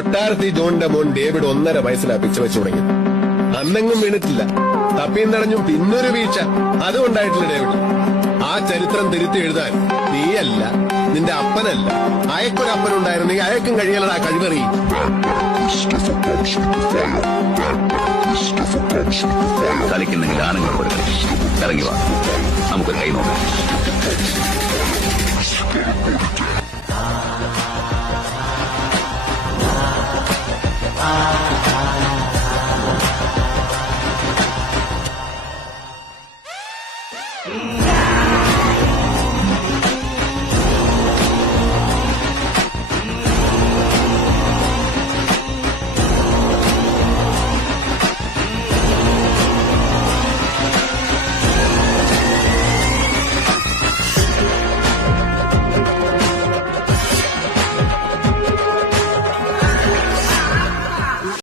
കൊട്ടാരത്തി ജോണിന്റെ മോൻ ഡേവിഡ് 1.5 വയസ്സിലാ പിച്ച വെച്ചു തുടങ്ങി. അന്നെങ്ങും വീണിട്ടില്ല. തപ്പിയും തടഞ്ഞും പിന്നൊരു വീഴ്ച അതുകൊണ്ടായിട്ടില്ല ഡേവിഡ്. ആ ചരിത്രം തിരുത്തി എഴുതാൻ നീയല്ല, നിന്റെ അപ്പനല്ല, അയക്കൊരപ്പനുണ്ടായിരുന്നെങ്കിൽ അയക്കും കഴിയലടാ കഴിവറി. കളിക്കുന്നെങ്കിൽ ആണുങ്ങൾ കൊടുക്കണം. ഇറങ്ങി വാ, നമുക്ക് കൈ നോക്കാം.